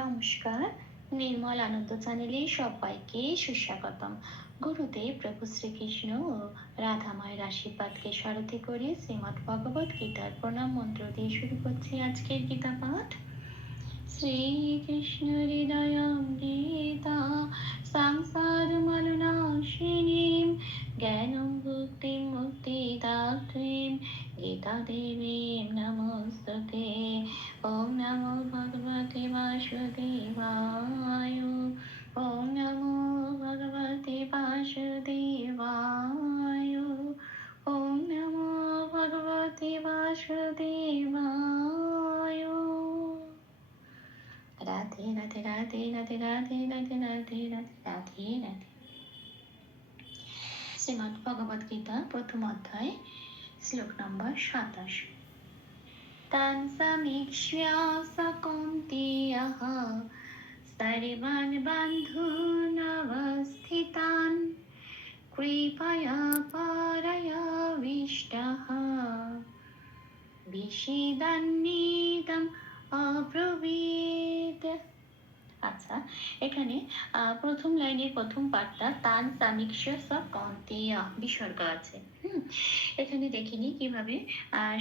নমস্কার, নির্মল আনন্দ চ্যানেলে সবাইকে সুস্বাগতম। গুরুদেব প্রভু শ্রীকৃষ্ণ ও রাধামায়ের আশীর্বাদকে সারথি করে শ্রীমৎ ভগবত গীতার প্রণাম মন্ত্র দিয়ে শুরু করছি আজকের গীতা পাঠ। শ্রীকৃষ্ণ হৃদয় গীতা, সংসার মলনাশিনীম জ্ঞানম ভুক্তি মুক্তি দাত্রীম গীতা দেবীম নমস্তুতে। রাধে রাধে রাধে রাধে রাধে রাধে রাধে শ্রীমদ ভগবদ গীতা প্রথম অধ্যায়, শ্লোক নম্বর সাতাশ। তান সমীক্ষ্যা সকুন্তিয়ঃ সর্বান বন্ধুন অবস্থিতান কৃপয়া পারয়াবিষ্টঃ বিশিদান্নিতম অব্রবীত। আচ্ছা এখানে প্রথম লাইনের প্রথম পার্টটা তান সামিক্ষ স কন্তেয়া বিসর্গ আছে। হুম, এখানে দেখিনি কীভাবে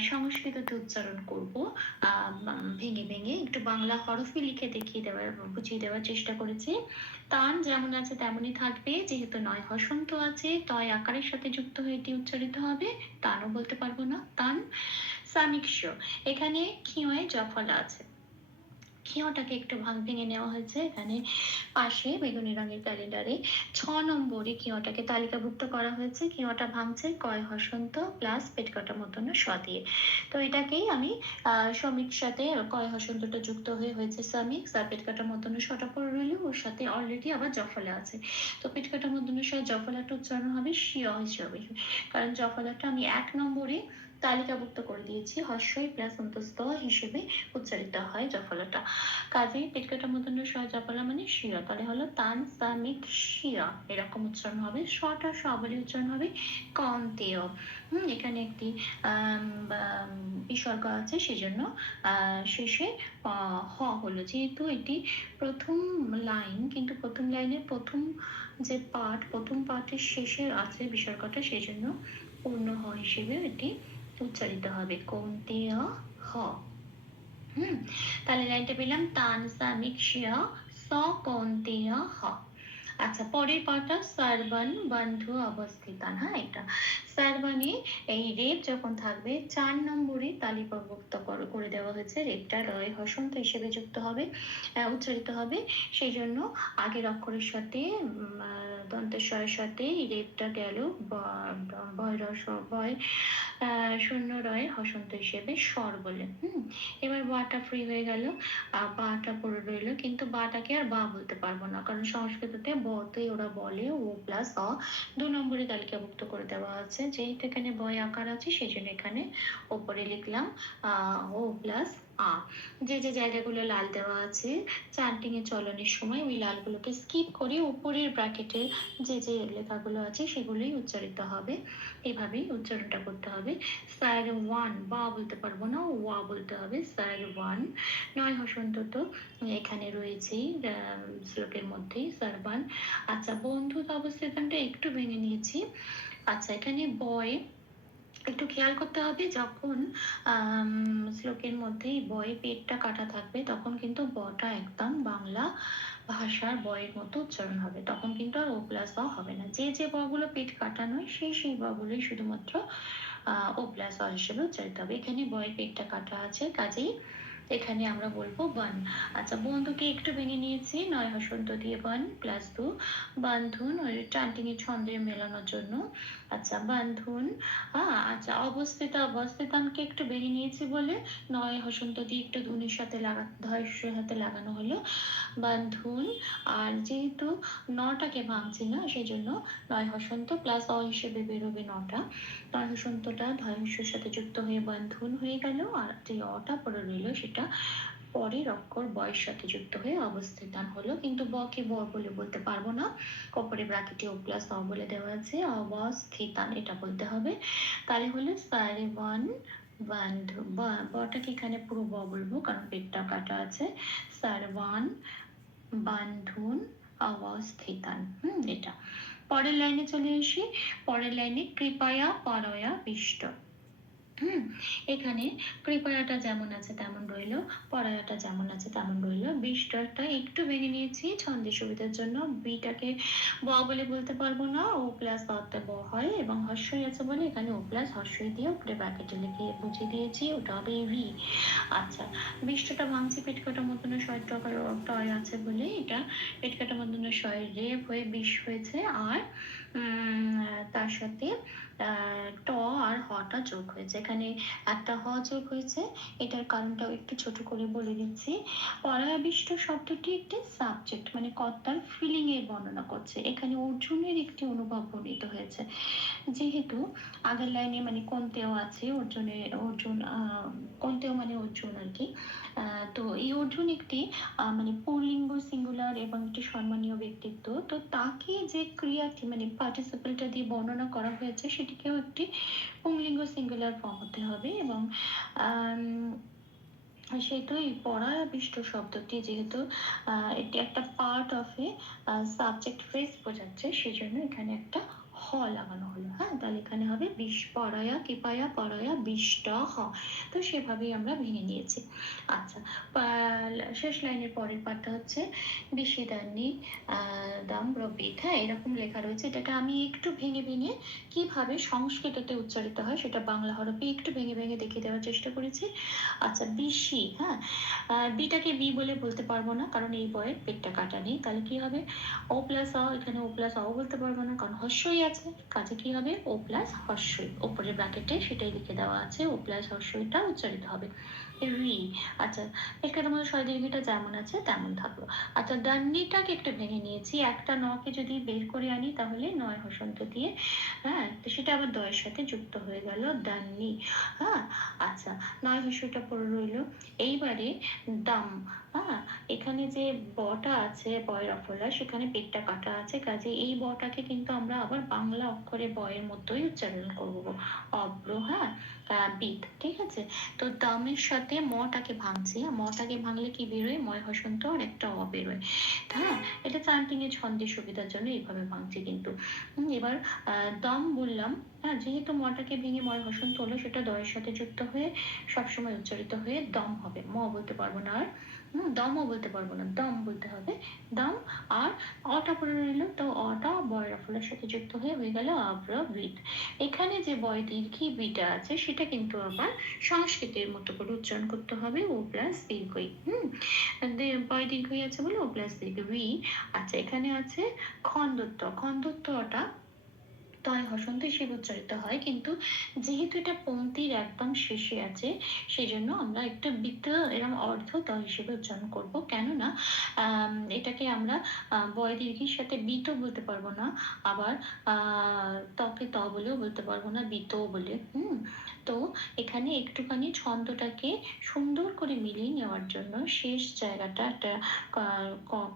সংস্কৃততে উচ্চারণ করব। ভেঙে ভেঙে একটু বাংলা হরফে লিখে দেখিয়ে দেওয়ার, বুঝিয়ে দেওয়ার চেষ্টা করেছি। তান যেমন আছে তেমনই থাকবে, যেহেতু নয় হসন্ত আছে, তয় আকারের সাথে যুক্ত হয়ে এটি উচ্চারিত হবে, তানও বলতে পারব না। তান সামিক্ষ, এখানে ক্ষিয় জফলা আছে। ক্ষীয়টাকে একটু ভাগ ভেঙে নেওয়া হয়েছে? এখানে পাশে বেগুনি রঙের ক্যালেন্ডারে ছ নম্বরে ক্ষীয়টাকে তালিকাভুক্ত করা হয়েছে। ক্ষীয়টা ভাঙছে? কয় হসন্ত প্লাস পেট কাটা মতন স দিয়ে তো এটাকেই আমি শ্রমিক সাথে কয় হসন্তটা যুক্ত হয়ে হয়েছে শ্রমিক আর পেট কাটা মতন সটা পড়ে রইল। ওর সাথে অলরেডি আবার জফলা আছে। তো পেট কাটা মতন স জফলাটা উচ্চারণ হবে শিয় হিসাবে। কারণ জফলাটা আমি এক নম্বরে তালিকাভুক্ত করে দিয়েছি। হর্ষই প্লাস অন্তস্থ হিসেবে উচ্চারিত হয় জফলাটা। কাজেই পেটকাটা মতন স জফলা মানে শিরা। তাহলে হলো তান সামিক শিরা। এরকম উচ্চারণ হবে। শটা সবলি উচ্চারণ হবে কন্তেয়। হুম, এখানে একটি বিসর্গ আছে সেজন্য শেষে হ হলো। যেহেতু এটি প্রথম লাইন, কিন্তু প্রথম লাইনের প্রথম যে পাঠ, প্রথম পাঠের শেষে আছে বিসর্গটা সেই জন্য পূর্ণ হ হিসেবে এটি উচ্চারিত হবে কন্তেয় হ হুম তাহলে লাইনটা পেলাম তান সামিক শিয়া স কন্তেয় হ আচ্ছা পরের পাটা সার্বান বন্ধু অবস্থিতান হ্যাঁ এটা সার্বানে এই রেপ যখন থাকবে চার নম্বরে তালিকাভুক্ত কর- দেওয়া হয়েছে রেপটা রয় হসন্ত হিসেবে যুক্ত হবে উচ্চারিত হবে সেই জন্য আগের অক্ষরের সাথে দন্তেশ্বরের সাথে এই রেপটা গেল বয় রস বয় শূন্য রয় হসন্ত হিসেবে স্বর বলে হুম? এবার বাটা ফ্রি হয়ে গেল বাটা পড়ে রইল কিন্তু বাটাকে আর বা বলতে পারব না কারণ সংস্কৃততে বতে ওরা বলে ও প্লাস অ। দু নম্বরে তালিকাভুক্ত করে দেওয়া আছে যেহেতু এখানে বয় আকার আছে সেই জন্য এখানে ওপরে লিখলাম আহ, ও প্লাস আ, যে যে জায়গাগুলো লাল দেওয়া আছে চান্টিং এর চলনের সময় ওই লালগুলোকে স্কিপ করে উপরের ব্র্যাকেটের যে যে লেখাগুলো আছে সেগুলোই উচ্চারিত হবে। এভাবেই উচ্চারণটা করতে হবে। স্যার ওয়ান বা বলতে পারব না, ওয়া বলতে হবে। স্যার ওয়ান নয় হসন্ত তো এখানে রয়েছেই শ্লোকের মধ্যেই স্যার ওয়ান আচ্ছা বন্ধুত অবস্থানটা একটু ভেঙে নিয়েছি। আচ্ছা এখানে বয় একটু খেয়াল করতে হবে যখন শ্লোকের মধ্যেই বয় পেটটা কাটা থাকবে তখন কিন্তু বটা একদম বাংলা ভাষার বয়ের মতো উচ্চারণ হবে। তখন কিন্তু আর ও প্লাস অ হবে না। যে যে বগুলো পেট কাটা নয় সেই সেই বগুলোই শুধুমাত্র আহ, ও প্লাস অ হিসেবে উচ্চারিত হবে। এখানে বয়ের পেটটা কাটা আছে কাজেই এখানে আমরা বলব বান। আচ্ছা বন্ধুকে একটু ভেঙে নিয়েছি। নয় হসন্ত দিয়ে বান প্লাস টু বান্ধুন ওই টান্টিং ছন্দে মেলানোর জন্য আচ্ছা বান্ধুন। আচ্ছা অবস্থিত, অবস্থিতানকে একটু ভেঙে নিয়েছি বলে নয় হসন্ত দিয়ে একটু ধুনির সাথে লাগা ধৈর্যের হাতে লাগানো হলো। বান্ধুন, আর যেহেতু নটাকে ভাঙছি না সেই জন্য নয় হসন্ত প্লাস অ হিসেবে বেরোবে নটা। নয় হসন্তটা ধৈর্যের সাথে যুক্ত হয়ে বান্ধুন হয়ে গেল, আর যে অটা পড়ে রইল সেটা পরের অক্ষর বয়ের সাথে যুক্ত হয়ে অবস্থিতান হলো। কিন্তু ব কে ব বলে বলতে পারব না। কপরে ব্রাকেটে ও প্লাস অ বলে দেওয়া আছে। অবস্থিতান, এটা বলতে হবে। তাহলে হলো সারে ওয়ান বন্ধু বটাকে এখানে পুরো ব বলব, কারণ পেটটা কাটা আছে। সারওয়ান বান্ধুন, অবস্থিতান। হুম, এটা। পরের লাইনে চলে আসি। পরের লাইনে কৃপায়া, পরয়া, বিষ্ট। হুম, এখানে কৃপয়াটা যেমন আছে তেমন রইল, পরায়াটা যেমন আছে তেমন রইল। বিষ্টটা একটু ভেঙে নিয়েছি, ছন্দের সুবিধার জন্য। বিটাকে ব বলে বলতে পারব না, ও প্লাস অতে ব হয় এবং হর্ষই আছে বলে এখানে ও প্লাস, হর্ষই দিয়ে উপরে ব্র্যাকেটে লিখে বুঝিয়ে দিয়েছি, ওটা হবে ভি আচ্ছা বিষ্টটা ভাঙছি পেটকাটা মতন শয়ের টকার টয় আছে বলে এটা পেটকাটা মতন শয়ের রেপ হয়ে বিষ হয়েছে আর তার সাথে ট আর হটা যোগ হয়েছে। এখানে একটা হ যোগ হয়েছে এটার কারণটাও একটু ছোট করে বলে দিচ্ছি। পরাবিষ্ট শব্দটি একটি সাবজেক্ট মানে কর্তার ফিলিং এর বর্ণনা করছে। এখানে অর্জুনের একটি অনুভব বর্ণিত হয়েছে। যেহেতু আগের লাইনে মানে কোনতেও আছে অর্জুনে অর্জুন আহ, কোনতেও মানে অর্জুন আর কি। তো এই অর্জুন একটি মানে পুল্লিঙ্গ সিঙ্গুলার এবং একটি সম্মানীয় ব্যক্তিত্ব। তো তাকে যে ক্রিয়াটি মানে পার্টিসিপেলটা দিয়ে বর্ণনা করা হয়েছে, সেটিকেও একটি পুংলিঙ্গ সিঙ্গুলার ফর্ম হতে হবে এবং সেহেতু এই পরাবিষ্ট শব্দটি যেহেতু এটি একটা part of a subject phrase বোঝাচ্ছে, সেজন্য এখানে একটা হ লাগানো হলো। হ্যাঁ তাহলে এখানে হবে বিষ পরায়া, কিপায়া, পরায়া বিষ্ট হ তো সেভাবেই আমরা ভেঙে নিয়েছি। আচ্ছা শেষ লাইনের পরের পার্টটা হচ্ছে বিষিদান্নি দাম রবিত হ্যাঁ এরকম লেখা রয়েছে। এটাকে আমি একটু ভেঙে ভেঙে কীভাবে সংস্কৃততে উচ্চারিত হয় সেটা বাংলা হরফে একটু ভেঙে ভেঙে দেখিয়ে দেওয়ার চেষ্টা করেছি। আচ্ছা বিশি হ্যাঁ বিটাকে বি বলে বলতে পারব না কারণ এই বয়ের পেটটা কাটা নেই। তাহলে কি হবে? ও প্লাস অ, এখানে ও প্লাস অ বলতে পারব না কারণ হর্ষই আছে। কাজে কি হবে? ও প্লাস হর্ষই। ওপরের ব্র্যাকেটে সেটাই লিখে দেওয়া আছে। ও প্লাস হর্ষইটা উচ্চারিত হবে। রি। আচ্ছা এখানে আমাদের ছয় দীর্ঘিটা যেমন আছে, তেমন থাকল। আচ্ছা ডান্ডিটাকে একটু ভেঙে নিয়েছি। একটা নকে যদি বের করে আনি, তাহলে নয় হসন্ত দিয়ে হ্যাঁ? তো সেটা আবার দয়ের সাথে যুক্ত হয়ে গেল দান্নি হ্যাঁ? আচ্ছা নয় হসুটা পড়ে রইল। এইবারে দাম হ্যাঁ? এখানে যে বটা আছে, বয়ের অফলা সেখানে পেটটা কাটা আছে। কাজে এই বটাকে কিন্তু আমরা আবার বাংলা অক্ষরে বয়ের মতোই উচ্চারণ করব। অব্র হ্যাঁ আহ, বিদ ঠিক আছে? তো দামের সাথে মটাকে ভাঙছি। আর মটাকে ভাঙলে কি বেরোয় ময় হসন্ত আর একটা অ বেরোয় হ্যাঁ। এটা চান্টিং এর ছন্দের সুবিধার জন্য এইভাবে ভাঙছি কিন্তু। এবার দম বললাম। হ্যাঁ যেহেতু মটাকে ভেঙে ময় হসন্ত হলো সেটা দয়ের সাথে যুক্ত হয়ে সবসময় উচ্চারিত হয়ে দম হবে। ম বলতে পারব না আর। হুম, দমও বলতে পারব না দম বলতে হবে। দম আর অটা পড়ে রইল তো অটা বয়ের ফলের সাথে যুক্ত হয়ে হয়ে গেল আব্রবৃত এখানে যে বয় দীর্ঘী বিটা আছে সেটা কিন্তু আবার সংস্কৃতের মতো করে উচ্চারণ করতে হবে ও প্লাস দীর্ঘই হুম। বয় দীর্ঘই আছে বলে ও প্লাস দীর্ঘ রি আচ্ছা এখানে আছে খন্দত্ব খন্দত্বটা তয় হসন্ত হিসেবে উচ্চারিত হয়, কিন্তু যেহেতু এটা পংক্তির একদম শেষে আছে সেই জন্য আমরা একটু বিত এরকম অর্ধ ত হিসেবে উচ্চারণ করব। কেননা এটাকে আমরা বয় দীর্ঘের সাথে বিত বলতে পারব না, আবার তকে ত বলেও বলতে পারব না বিত বলে, হুম? তো এখানে একটুখানি ছন্দটাকে সুন্দর করে মিলিয়ে নেওয়ার জন্য, শেষ জায়গাটা একটা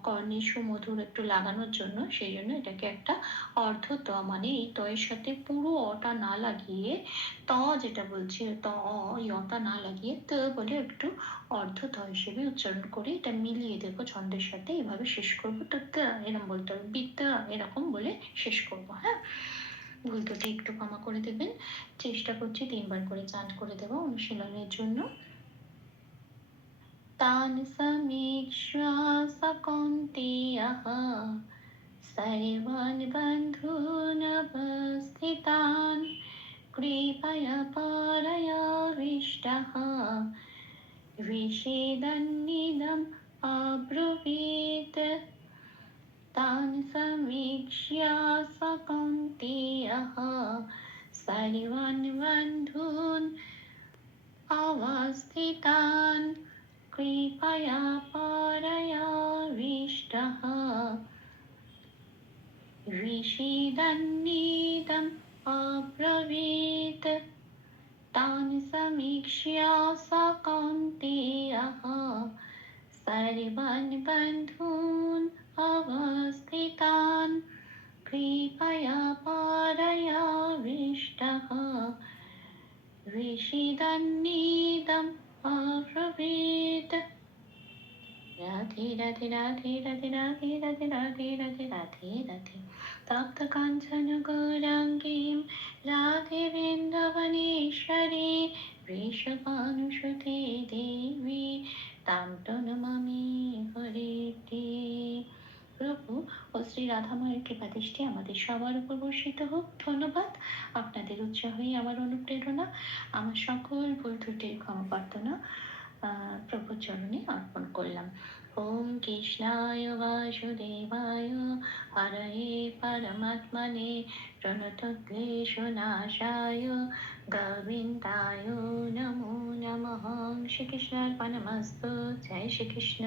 কর্ণে সুমধুর একটু লাগানোর জন্য সেই জন্য এটাকে একটা অর্ধ ত মানে এই তয়ের সাথে পুরো অটা না লাগিয়ে ত যেটা বলছি ত অ এই অটা না লাগিয়ে ত বলে একটু অর্ধ ত হিসেবে উচ্চারণ করে এটা মিলিয়ে দেবো ছন্দের সাথে এভাবে শেষ করবো তো ত এরকম বলতে হবে বিত এরকম বলে শেষ করবো হ্যাঁ ভুল ত্রুটি একটু ক্ষমা করে দেবেন চেষ্টা করছি তিনবার করে চান্ট করে দেবো অনুশীলনের জন্য তান সমীক্ষা সকন্তেয়ः सर्वान् बन्धूनवस्थितान् विषेदन्निदम् अब्रुवीत्। तान् समीक्ष्य सकौन्तेयः सर्वान् बन्धून् अवस्थितान् कृपया पारयाविष्टः। विषीदन्नीदम् अब्रवीत्। तान् समीक्ष्य स कौन्तेयः सर्वान् बन्धून् अवस्थितान् कृपया पारयाविष्टः ঋষিদন্নিদম অব্রবীত রাধে রাধে রাধে রাধে রাধে রাধে রাধে রাধে রাধে রাধে তপ্ত কাঞ্চন গৌরাঙ্গীম দৃষ্টি আমাদের সবার উপর বর্ষিত হোক। ধন্যবাদ। আপনাদের উৎসাহই আমার অনুপ্রেরণা। আমার সকল ভুল ত্রুটির ক্ষমা প্রার্থনা আহ, প্রভুর চরণে অর্পণ করলাম। ওম কৃষ্ণায় বাসুদেবায় হরয়ে পরমাত্মনে প্রণতক্লেশনাশায় গোবিন্দায় নমো নমঃ। শ্রীকৃষ্ণার্পণমস্তু। জয় শ্রীকৃষ্ণ।